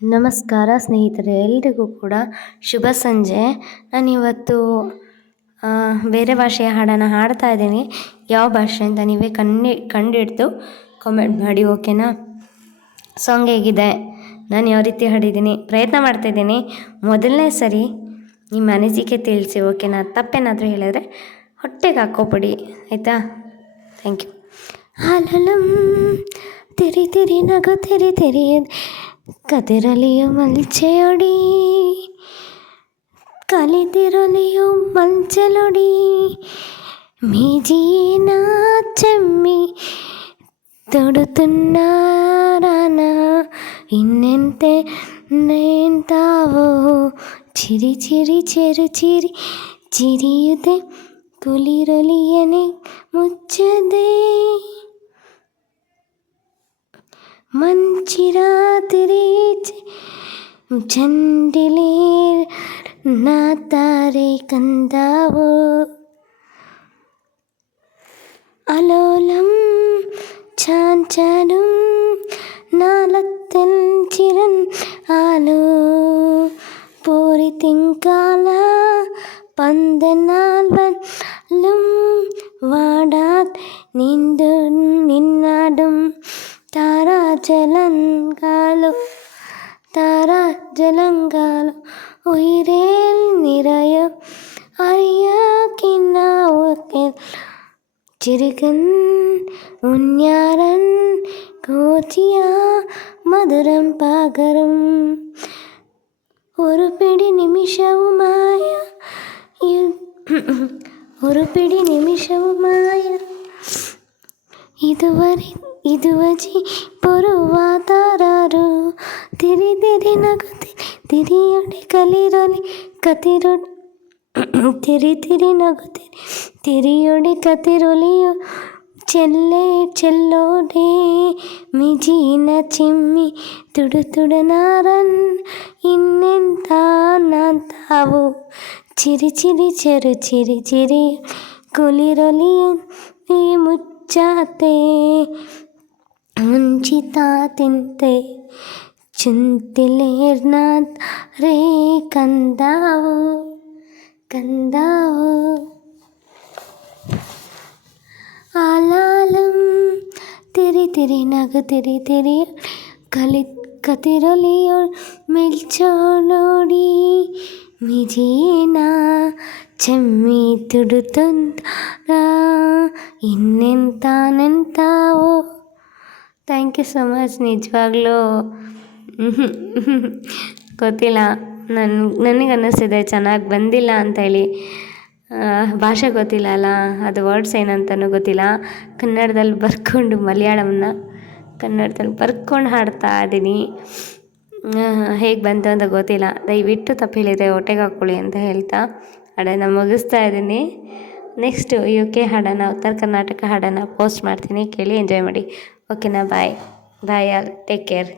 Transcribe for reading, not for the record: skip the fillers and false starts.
ನಮಸ್ಕಾರ ಸ್ನೇಹಿತರೆ, ಎಲ್ರಿಗೂ ಕೂಡ ಶುಭ ಸಂಜೆ. ನಾನಿವತ್ತು ಬೇರೆ ಭಾಷೆಯ ಹಾಡನ್ನು ಹಾಡ್ತಾ ಇದ್ದೀನಿ. ಯಾವ ಭಾಷೆ ಅಂತ ನೀವೇ ಕಂಡಿಡ್ದು ಕಾಮೆಂಟ್ ಮಾಡಿ, ಓಕೆನಾ? ಸಾಂಗ್ ಹೇಗಿದೆ, ನಾನು ಯಾವ ರೀತಿ ಹಾಡಿದ್ದೀನಿ ಪ್ರಯತ್ನ ಮಾಡ್ತಾಯಿದ್ದೀನಿ. ಮೊದಲನೇ ಸರಿ ನಿಮ್ಮ ಅನಿಸಿಕೆ ತಿಳಿಸಿ, ಓಕೆನಾ? ತಪ್ಪೇನಾದರೂ ಹೇಳಿದ್ರೆ ಹೊಟ್ಟೆಗೆ ಹಾಕೋಬಿಡಿ, ಆಯಿತಾ? Thank you. ಹಾಲಲಂ ತಿರಿ ತಿರಿ ನಗು ತಿರಿ ತಿರಿ ಕದಿರಲಿಯು ಮಲ್ಚೆಯೊಡಿ ಕಲಿದಿರಲಿಯು ಮಲ್ಚಲೊಡಿ మీజీనా చెమ్మి తొడుతున్నారానా ಇನ್ನೆಂತೆ ನೆಂತಾವೋ ಚಿರಿ ಚಿರಿ ಚೆರು ಚಿರಿ ಚಿರಿಯುದೆ ಕುಲಿರಲಿಯನೆ ಮುಚ್ಚದೆ మంచి రాత్రి చండిలే నా తారే కందావో అలోలం చాంచడం నాలత్తన్ చిరన్ ఆలో పోరి తింకాల പന്തനാൽവല്ലും വാടാത് നിന്തു നിന്നാടും താരാജലങ്കാലു ഉയരേൽ നിറയോ അറിയാക്കിന്നാവൊക്കെ ചിരുകൻ ഉഞ്ഞാരൻ കോച്ചിയ മധുരം പകരും ഒരു പിടി നിമിഷവുമായ ಇದುವಜಿ ಪೊರುವಾತಾರಾರು ತಿರಿ ತಿರಿ ನಗುತ್ತಿ ತಿರಿಯೊಡೆ ಕಲಿರೊಲಿ ಕತಿರೊ ತಿರಿ ತಿರಿ ನಗುತ್ತಿ ತಿರಿಯೊಡೆ ಕತಿರೊಲಿಯೋ ಚೆಲ್ಲೋಡೆ ಮಿಜಿನ ಚಿಮ್ಮಿ ತುಡುನಾರನ್ ಇನ್ನೆಂತ ನಾಂತಾವು ಚಿರಿ ಚಿರಿ ಚೆರು ಚಿರಿ ಚಿರಿ ಕುಲಿರೊಲಿಯ ಮುಚ್ಚಾತೆ ಮುಂಚಿತಾ ತಿಂತೆ ಚುಂತಿಲೇರ್ನಾಥ್ ರೇ ಕಂದಾವು ಆಲಾಲಂ ತಿರಿ ತಿರಿ ನಗು ತಿರಿ ತಿರಿ ಕತಿರೊಲಿಯೋ ಮೆಲ್ಚೋಳೋಡಿ ಮಿಜೀನಾ ಚೆಮ್ಮಿ ತುಡುತ್ತೊಂದ ಇನ್ನೆಂತಾನೆಂತಾವೋ. Thank you so much. ನಿಜವಾಗ್ಲೂ ಗೊತ್ತಿಲ್ಲ, ನನಗೆ ಅನ್ನಿಸ್ತಿದೆ ಚೆನ್ನಾಗಿ ಬಂದಿಲ್ಲ ಅಂತೇಳಿ. ಭಾಷೆ ಗೊತ್ತಿಲ್ಲ ಅಲ್ಲ, ಅದು ವರ್ಡ್ಸ್ ಏನಂತನೂ ಗೊತ್ತಿಲ್ಲ. ಕನ್ನಡದಲ್ಲಿ ಬರ್ಕೊಂಡು ಮಲಯಾಳಂನ ಕನ್ನಡದಲ್ಲಿ ಬರ್ಕೊಂಡು ಹಾಡ್ತಾ ಇದ್ದೀನಿ. ಹೇಗೆ ಬಂತು ಅಂತ ಗೊತ್ತಿಲ್ಲ. ದಯವಿಟ್ಟು ತಪ್ಪು ಹೇಳಿದರೆ ಹೊಟ್ಟೆಗೆ ಹಾಕ್ಕೊಳ್ಳಿ ಅಂತ ಹೇಳ್ತಾ ಹಾಡನ್ನು ಮುಗಿಸ್ತಾ ಇದ್ದೀನಿ. ನೆಕ್ಸ್ಟು UK ಹಾಡನ್ನು, ಉತ್ತರ ಕರ್ನಾಟಕ ಹಾಡನ್ನು ಪೋಸ್ಟ್ ಮಾಡ್ತೀನಿ, ಕೇಳಿ ಎಂಜಾಯ್ ಮಾಡಿ. ಓಕೆನಾ? Bye all, take care.